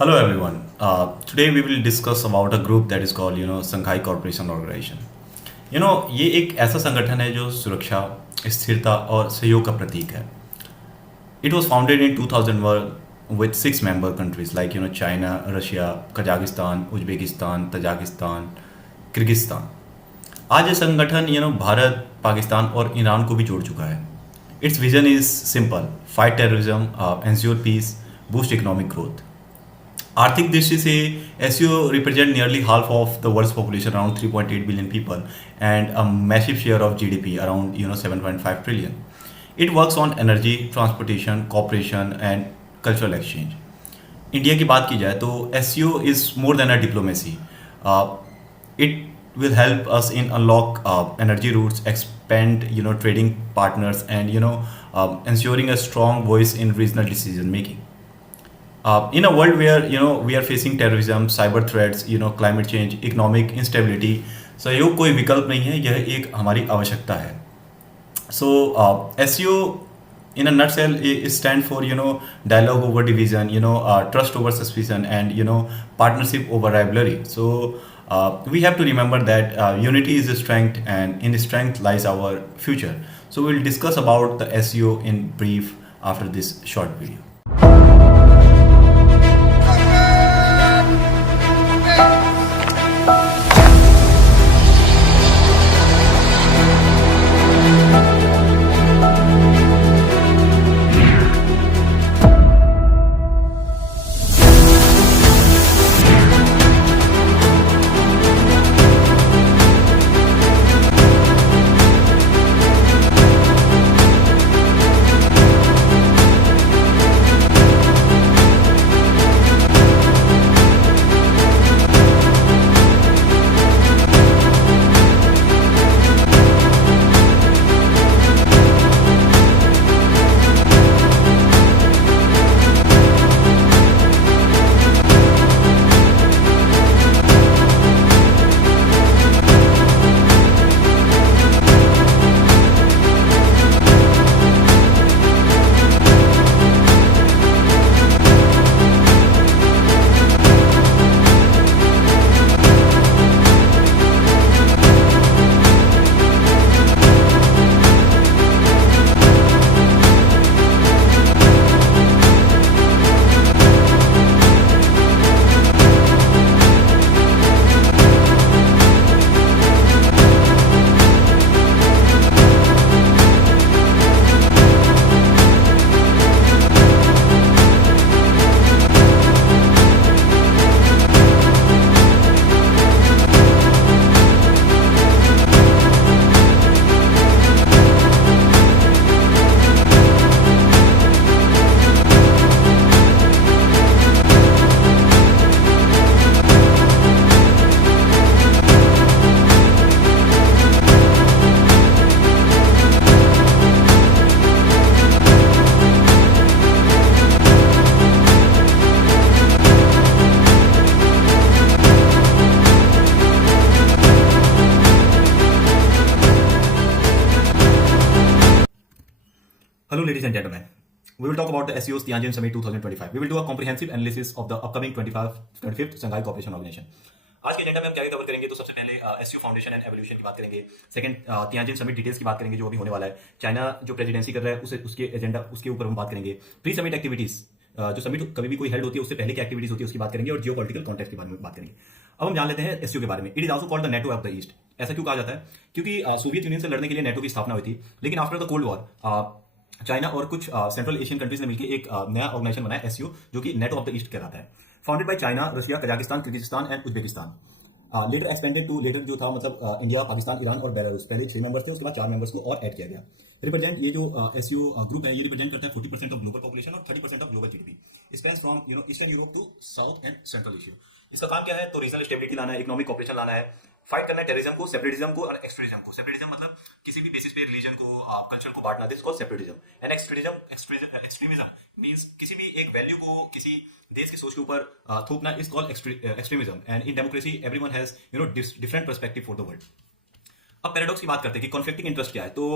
Hello everyone. Today we will discuss about a group that is called Shanghai Cooperation Organization. ये एक ऐसा संगठन है जो सुरक्षा, स्थिरता और सहयोग का प्रतीक है. It was founded in 2001 with six member countries like China, Russia, Kazakhstan, Uzbekistan, Tajikistan, Kyrgyzstan. आज ये संगठन भारत, पाकिस्तान और ईरान को भी जोड़ चुका है. Its vision is simple: fight terrorism, ensure peace, boost economic growth. आर्थिक दृष्टि से SCO represent nearly half of the world's population around 3.8 billion people and a massive share of GDP around 7.5 trillion. It works on energy, transportation, cooperation and cultural exchange. India की बात की जाए तो SCO is more than a diplomacy. It will help us in unlock energy routes, expand trading partners, and ensuring a strong voice in regional decision making. In a world where we are facing terrorism, cyber threats, climate change, economic instability, सहयोग कोई विकल्प नहीं है, यह एक हमारी आवश्यकता है. So SEO in a nutshell is stand for dialogue over division, trust over suspicion, and partnership over rivalry. So we have to remember that unity is a strength, and in strength lies our future. So we'll discuss about the SEO in brief after this short video. Hello, ladies and gentlemen. We will talk about the SEO's Tianjin Summit 2025. We will do a comprehensive analysis of the upcoming 25th Shanghai Cooperation Organization. आज के agenda में हम क्या cover करेंगे? तो सबसे पहले SEO foundation and evolution की बात करेंगे. सेकंड, तियानजिन समिट डिटेल्स की बात करेंगे जो अभी होने वाला है. चाइना जो प्रेसिडेंसी कर रहा है उसके एजेंडा उसके ऊपर हम बात करेंगे. प्री समिट एक्टिविटीज, जो समिट कभी भी कोई हेल्ड होती है उससे पहले की एक्टिविटीज होती है उसकी बात करेंगे, और जियो पॉलिटिकल कॉन्टेक्स्ट के बारे में बात करेंगे. अब हम जान लेते हैं एसईओ के बारे में. It is also called the NATO of the east. ऐसा क्यों कहा जाता है? क्योंकि सोवियत यूनियन से लड़ने के लिए नेटो की स्थापना हुई थी, लेकिन after the cold war China और कुछ सेंट्रल एशियन कंट्रीज ने मिलकर एक नया ऑर्गेनाइजेशन बनाया एसईओ, जो कि नेटो ऑफ द ईस्ट कहलाता है. Founded by China, Russia, Kazakhstan, Kyrgyzstan and Uzbekistan. Later expanded to, later जो था मतलब इंडिया, पाकिस्तान, ईरान और बेलारूस. पहले 3 मेंबर्स थे, उसके बाद 4 मेंबर्स को और ऐड किया गया. रिप्रेजेंट, ये जो एसईओ ग्रुप है ये रिप्रेजेंट करता है 40% ऑफ ग्लोबल पॉपुलेशन और 30% of global GDP. Spans from eastern Europe to south and central Asia. इसका काम क्या है? तो रीजनल स्टेबिलिटी लाना है, इकोनॉमिक कॉपरेशन लाना है, फाइट करना है टेररिज्म को, सेपरेटिज्म को और एक्सट्रीमिज्म को. सेपरेटिज्म मतलब किसी भी बेसिस पे रिलीजन को, कल्चर को बांटना, this called separatism. And extremism means किसी भी एक वैल्यू को किसी देश की सोच के ऊपर थोपना, is called extremism. And in democracy everyone has different perspective for the world. अब पैराडॉक्स की बात करते हैं कि कॉन्फ्लिक्टिंग इंटरेस्ट क्या है। तो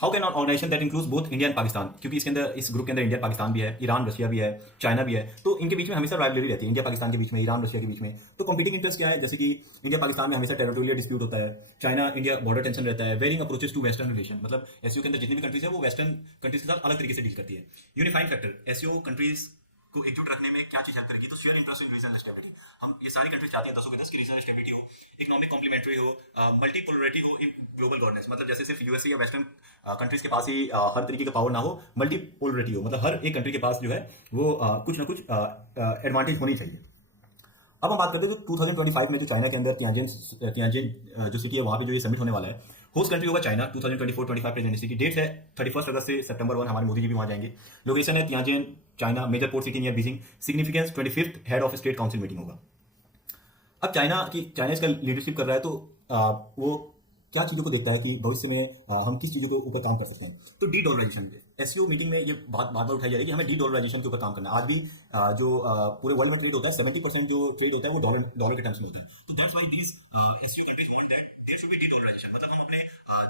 how can on organisation that includes both India and Pakistan, क्योंकि इसके अंदर इस ग्रुप के अंदर इंडिया पाकिस्तान भी है, ईरान रशिया भी है, चाइना भी है, तो इनके बीच में हमेशा राइवलरी रहती है, इंडिया पाकिस्तान के बीच में, ईरान रशिया के बीच में। तो कॉम्पिटिंग इंटरेस्ट क्या है, जैसे कि इंडिया पाकिस्तान में हमेशा टेरिटोरियल डिस्प्यूट होता है, चाइना इंडिया बॉर्डर टेंशन रहता है, varying approaches to western relation, मतलब एससीओ के अंदर जितनी भी कंट्रीज है वो वेस्टर्न कंट्रीज के साथ अलग तरीके से डील करती है। यूनिफाइंग फैक्टर, एससीओ कंट्रीज को एकजुट रखने में क्या चीज हेल्प करेगी, तो share interest in regional stability. हम ये सारी कंट्रीज चाहते हैं 10 के 10 की रीजनल स्टेबिलिटी हो, इकोनॉमिक कॉम्प्लीमेंट्री हो, मल्टीपोलरिटी हो इन ग्लोबल गवर्नेंस, मतलब जैसे सिर्फ यूएसए या वेस्टर्न कंट्रीज के पास ही हर तरीके का पावर ना हो, मल्टीपोलरिटी हो, मतलब हर एक कंट्री के पास जो है वो कुछ ना कुछ एडवांटेज होनी चाहिए। अब हम बात करते हैं तो 2025 में जो चाइना के अंदर तियानजिन जो सिटी है वहां पे जो ये समिट होने वाला है, होस्ट कंट्री होगा चाइना। 2024-25 प्रेसिडेंसी की डेट है 31 अगस्त से सितंबर 1, हमारे मोदी जी भी वहां जाएंगे। लोकेशन है Tianjin China, major port city near Beijing. Significance 25th head of state council meeting होगा। अब चाइना इसका लीडरशिप कर रहा है, तो वो क्या चीजों को देखता है कि भविष्य में हम किस चीजों के ऊपर काम कर सकते हैं। तो डी डॉलराइजेशन, एससीओ मीटिंग में ये बात बार बार उठाई जाएगी कि हमें डी डॉलराइजेशन के ऊपर काम करना है। आज भी जो पूरे वर्ल्ड में ट्रेड होता है 70% जो ट्रेड होता है वो डॉलर के टर्म्स में होता है। तो that's why these SCO countries want that there should be dedollarisation, मतलब हम अपने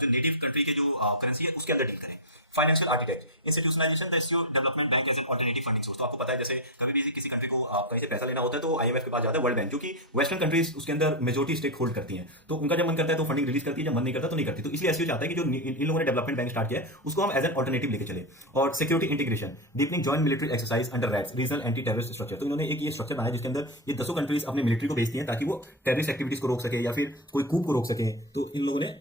जो नेटिव कंट्री के जो करेंसी है उसके अंदर डील करें। Financial architect, institutionalisation the SCO development bank as an alternative funding source. तो आपको पता है जैसे कभी भी किसी कंट्री को कहीं से पैसा लेना होता है तो आईएमएफ के पास जाता है, वर्ल्ड बैंक, क्योंकि वेस्टर्न कंट्रीज उसके अंदर मेजोरिटी स्टेक होल्ड करती हैं, तो उनका जब मन करता है तो फंडिंग रिलीज करती है, जब मन नहीं करता तो नहीं करती। तो इसलिए एससीओ चाहता है कि जो इन लोगों ने डेवलपमेंट बैंक स्टार्ट किया है उसको हम एज एन अल्टरनेटिव लेके चले। और security integration, deepening joint military exercise under rats, regional anti terrorist structure. तो इन्होंने एक ये स्ट्रक्चर बनाया जिसके अंदर ये 10 कंट्रीज अपने मिलिट्री को भेजती हैं ताकि वो टेररिस्ट एक्टिविटीज को रोक सके या फिर कोई कूप को रोक सके। तो इन लोगों ने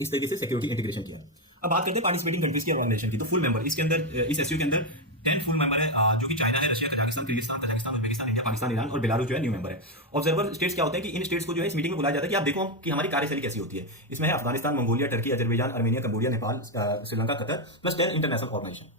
इस तरीके से सिक्योरिटी इंटीग्रेशन किया। अब बात करते हैं पार्टिसिपेटिंग कंट्रीज की ऑर्गेनाइजेशन की। तो फुल मेंबर इसके अंदर इस एससीओ के अंदर 10 फुल मेंबर है, जो कि चाइना है, Russia, Kazakhstan, Kyrgyzstan, Uzbekistan, India, Pakistan, Iran और बेलारूस जो है न्यू मेंबर है। ऑब्जर्वर स्टेट्स क्या होते हैं कि इन स्टेट्स को जो है इस मीटिंग में बुलाया जाता है कि आप देखो कि हमारी कार्यशैली कैसी होती है। इसमें है Afghanistan, Mongolia, Turkey, Azerbaijan, Armenia, Cambodia, Nepal, Sri Lanka, Qatar plus 10 international organisation.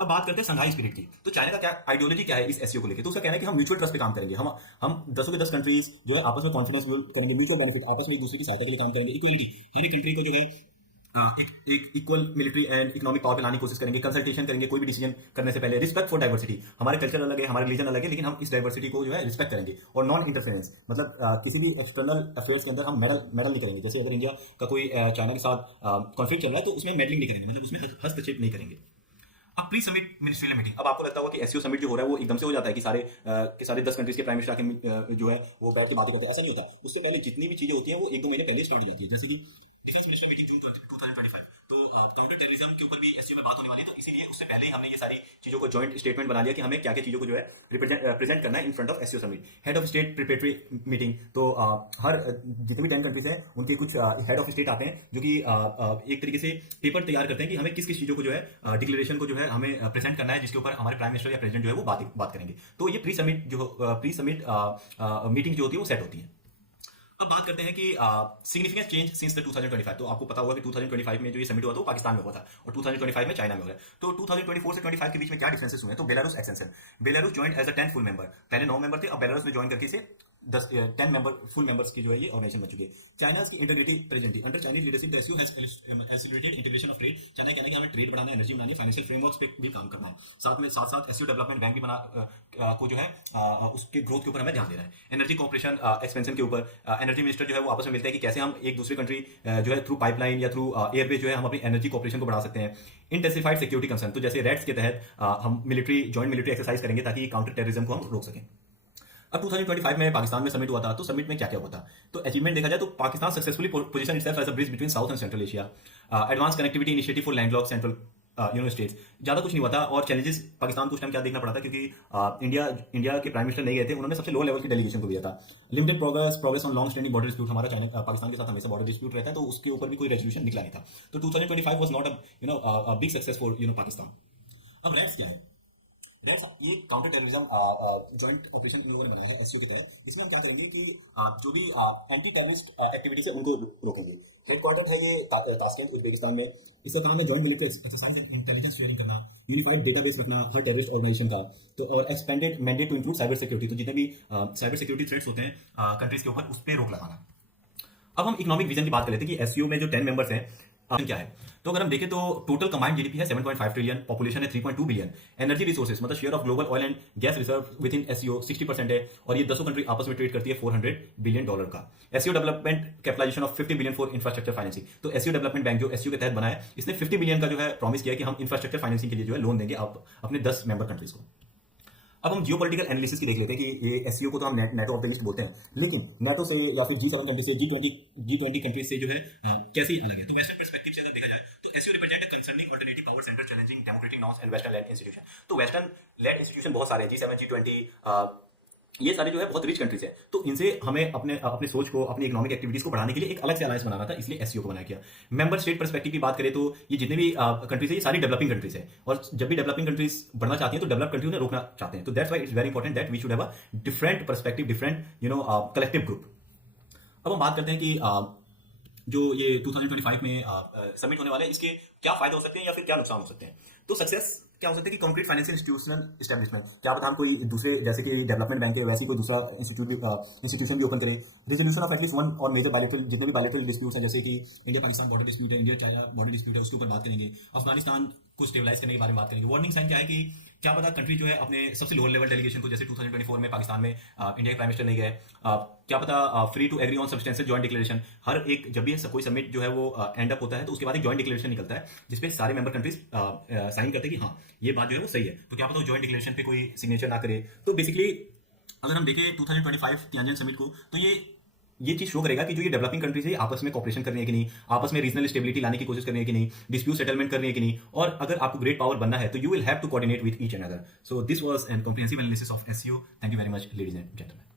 अब बात करते हैं संघाई स्पिरिट की। तो चाइना का क्या आइडियोलॉजी क्या है इस एससीओ को लेकर, तो उसका कहना है कि हम म्यूचुअल ट्रस्ट पे काम करेंगे। हम 10 के 10 कंट्रीज जो है आपस में कॉन्फिडेंस बिल्ड करेंगे, म्यूचुअल बेनिफिट, आपस में एक दूसरे की सहायता के लिए काम करेंगे, इक्वलिटी, हर एक कंट्री को जो है एक equal military and economic power पे लाने की कोशिश करेंगे, कंसल्टेशन करेंगे कोई भी डिसीजन करने से पहले, रिस्पेक्ट फॉर डाइवर्सिटी, हमारे कल्चर अलग है, हमारे रिलीजन अलग है, लेकिन हम इस डाइवर्सिटी को जो है रिस्पेक्ट करेंगे। और नॉन इंटरफेरेंस, मतलब किसी भी एक्सटर्नल अफेयर्स के अंदर हम मेडल नहीं करेंगे। जैसे अगर इंडिया का कोई चाइना के साथ कॉन्फ्लिक्ट चल रहा है तो उसमें मेडलिंग नहीं करेंगे, मतलब उसमें हस्तक्षेप नहीं करेंगे। अब प्री समिट मिनिस्ट्रियल मीटिंग, अब आपको लगता होगा कि एससीओ समिट जो हो रहा है वो एकदम से हो जाता है कि सारे 10 कंट्रीज के प्राइम मिनिस्टर आके जो है वो बैठ के बातें करते हैं, ऐसा नहीं होता। उससे पहले जितनी भी चीजें होती हैं वो 1-2 महीने पहले स्टार्ट हो जाती है। जैसे कि डिफेंस मिनिस्टर मीटिंग जून 2025, तो काउंटर टेररिज्म के ऊपर भी एससीओ में बात होने वाली है, तो इसीलिए उससे पहले ही हमने ये सारी चीजों को जॉइंट स्टेटमेंट बना लिया कि हमें क्या क्या चीजों को जो है प्रेजेंट करना है in front of SCO summit. Head of state preparatory meeting, तो हर जितने भी 10 कंट्रीज हैं उनके कुछ हेड ऑफ स्टेट आते हैं जो कि एक तरीके से पेपर तैयार करते हैं कि हमें किस किस चीजों को जो है डिक्लेरेशन को जो है हमें प्रेजेंट करना है, जिसके ऊपर हमारे प्राइम मिनिस्टर या प्रेसिडेंट जो है वो बात करेंगे। तो ये प्री समिट मीटिंग जो होती है वो सेट होती है। अब बात करते हैं कि सिग्निफिकेंट चेंज सिंस द 2025। तो आपको पता होगा कि 2025 में जो ये समिट हुआ था वो पाकिस्तान में हुआ था और 2025 में चाइना में हो रहा है। तो 2024 से 25 के बीच में क्या डिफरेंसेस हुए हैं, तो Belarus extension, Belarus joined as a 10 full member, पहले 9 मेंबर थे, अब बेलारूस में ज्वाइन करके इसे 10 मेंबर फुल मेंबर्स की जो है ये ऑर्गेनाइजेशन बन चुकी है। चाइना की integrity presently under Chinese leadership the SCO has accelerated integration of trade. China कहना है कि हमें ट्रेड बढ़ाना है, एनर्जी बनानी है, फाइनेंशियल फ्रेमवर्क्स पे भी काम करना है, साथ एससीओ डेवलपमेंट बैंक भी बना को जो है उसके ग्रोथ के ऊपर हमें ध्यान देना है। एनर्जी कॉर्पोरेशन एक्सपेंशन के ऊपर एनर्जी मिनिस्टर जो है वो आपस में मिलते हैं कि कैसे हम एक दूसरी कंट्री जो है थ्रू पाइपलाइन या थ्रू एयरवे जो है हम अपनी एनर्जी कॉर्पोरेशन को बढ़ा सकते हैं। इंटेंसिफाइड सिक्योरिटी कंसर्न, तो जैसे रेड्स के तहत हम जॉइंट मिलिट्री एक्सरसाइज करेंगे ताकि काउंटर टेररिज्म को हम रोक सकें। अब 2025 में पाकिस्तान में समिट हुआ था, तो समिट में क्या क्या हुआ था, तो अचीवमेंट देखा जाए तो Pakistan successfully position itself as a bridge between south and central Asia, advance connectivity initiative for landlock central states. ज्यादा कुछ नहीं हुआ था और चैलेंजेस पाकिस्तान को उस टाइम क्या देखना पड़ा था, क्योंकि इंडिया के प्राइम मिनिस्टर नहीं गए थे, उन्होंने सबसे लो लेवल की डेलीगेशन को दिया था। Limited progress on long standing border dispute, हमारा चाइना पाकिस्तान के साथ हमेशा बॉर्डर डिस्प्यूट रहता है, तो उसके ऊपर भी कोई रेजोल्यूशन निकला नहीं था। तो 2025 was not a big success for Pakistan. अब रैट्स क्या है, रैट्स ये counter terrorism joint operation in लोगों ने बनाया है एससीओ के तहत। इसमें हम क्या करेंगे कि जो भी एंटी टेररिस्ट एक्टिविटीज है उनको रोकेंगे। हेडक्वार्टर है ये ताशकेंट उज्बेकिस्तान में। इसका काम है joint military exercise and intelligence sharing करना, यूनिफाइड डेटाबेस रखना हर टेररिस्ट ऑर्गेनाइजेशन का, तो और expanded mandate to include cyber security, तो जितने भी साइबर सिक्योरिटी थ्रेट्स होते हैं कंट्रीज के ऊपर उस पर रोक लगाना। अब हम इकोनॉमिक विजन की बात कर लेते हैं कि एससीओ में जो 10 मेंबर्स हैं क्या है। तो अगर हम देखें तो टोटल कंबाइंड जीडीपी है 7.5 ट्रिलियन, पॉपुलेशन है 3.2 बिलियन, एनर्जी रिसोर्सेज मतलब share of global oil and gas reserve with in SCO 60% है, और ये 10 कंट्री आपस में ट्रेड करती है $400 बिलियन का। SCO development capitalisation of 50 billion for infrastructure financing. तो एससीओ डेवलपमेंट बैंक जो एससीओ के तहत बना है, इसने 50 बिलियन का जो है प्रॉमिस किया है कि हम इंफ्रास्ट्रक्चर फाइनेंसिंग के लिए जो है लोन देंगे आप अपने 10 मेंबर कंट्रीज को। अब हम जियोपॉलिटिकल एनालिसिस की देख लेते हैं कि ये एससीओ को तो हम नेटो ऑफ द ईस्ट बोलते हैं, लेकिन नेटो से या फिर G7 कंट्री से G20 कंट्रीज से जो है कैसे अलग है। तो वेस्टर्न पर्सपेक्टिव से अगर देखा जाए तो SCO represent concerning alternative power centre challenging democratic norms and western led institution. तो वेस्टर्न लेड इंस्टीट्यूशन बहुत सारे हैं, G7 G20 ये सारे जो है बहुत रिच कंट्रीज है, तो इनसे हमें अपने अपने सोच को, अपनी इकोनॉमिक एक्टिविटीज को बढ़ाने के लिए एक अलग से अलायंस बनाना था, इसलिए एससीओ को बनाया गया। मेंबर स्टेट पर्सपेक्टिव की बात करें तो ये जितने भी कंट्रीज है ये सारी डेवलपिंग कंट्रीज है, और जब भी डेवलपिंग कंट्रीज बढ़ना चाहती हैं तो डेवलप कंट्री उन्हें रोकना चाहते हैं। तो that's why it's very important that we should have a different perspective, different collective group. अब हम बात करते हैं कि जो ये 2025 में समिट होने वाले हैं, इसके क्या फायदे हो सकते हैं या फिर क्या नुकसान हो सकते हैं। तो सक्सेस क्या हो सकता है कि कंक्रीट फाइनेंशियल इंस्टीट्यूशनल एस्टेब्लिशमेंट, क्या पता हम कोई दूसरे जैसे कि डेवलपमेंट बैंक है वैसे ही कोई दूसरा इंस्टीट्यूशन भी ओपन करें। रिजोल्यूशन ऑफ एटलीस्ट वन और मेजर बायलैटरल, जितने भी बायलैटरल डिस्प्यूट्स हैं, जैसे कि इंडिया पाकिस्तान बॉर्डर डिस्प्यूट है, इंडिया चाइना बॉर्डर डिस्प्यूट है, उसके ऊपर बात करेंगे। अफगानिस्तान को स्टेबलाइज करने के बारे में बात करेंगे। वार्निंग साइन क्या है कि क्या पता कंट्री जो है अपने सबसे लोअर लेवल डेलीगेशन को, जैसे 2024 में पाकिस्तान में इंडिया के प्राइम मिनिस्टर नहीं गए, क्या पता free to agree on substantial joint declaration. हर एक जब भी कोई समिट जो है वो एंड अप होता है तो उसके बाद एक जॉइंट डिक्लेरेशन निकलता है जिसपे सारे मेंबर कंट्रीज साइन करते हैं कि हाँ ये बात जो है वो सही है। तो क्या पता जॉइंट डिक्लेरेशन पे कोई सिग्नेचर ना करे। तो बेसिकली अगर हम देखें 2025 तियानजन समिट को, तो ये चीज शो करेगा कि जो ये डेवलपिंग कंट्रीज है आपस में कॉपरेशन कर रही है कि नहीं, आपस में रीजनल स्टेबिलिटी लाने की कोशिश कर रही है कि नहीं, डिस्प्यूट सेटलमेंट कर रही है कि नहीं, और अगर आपको ग्रेट पावर बनना है तो you will have to coordinate with each and other. So this was an comprehensive analysis of SCO. Thank you very much ladies and gentleman.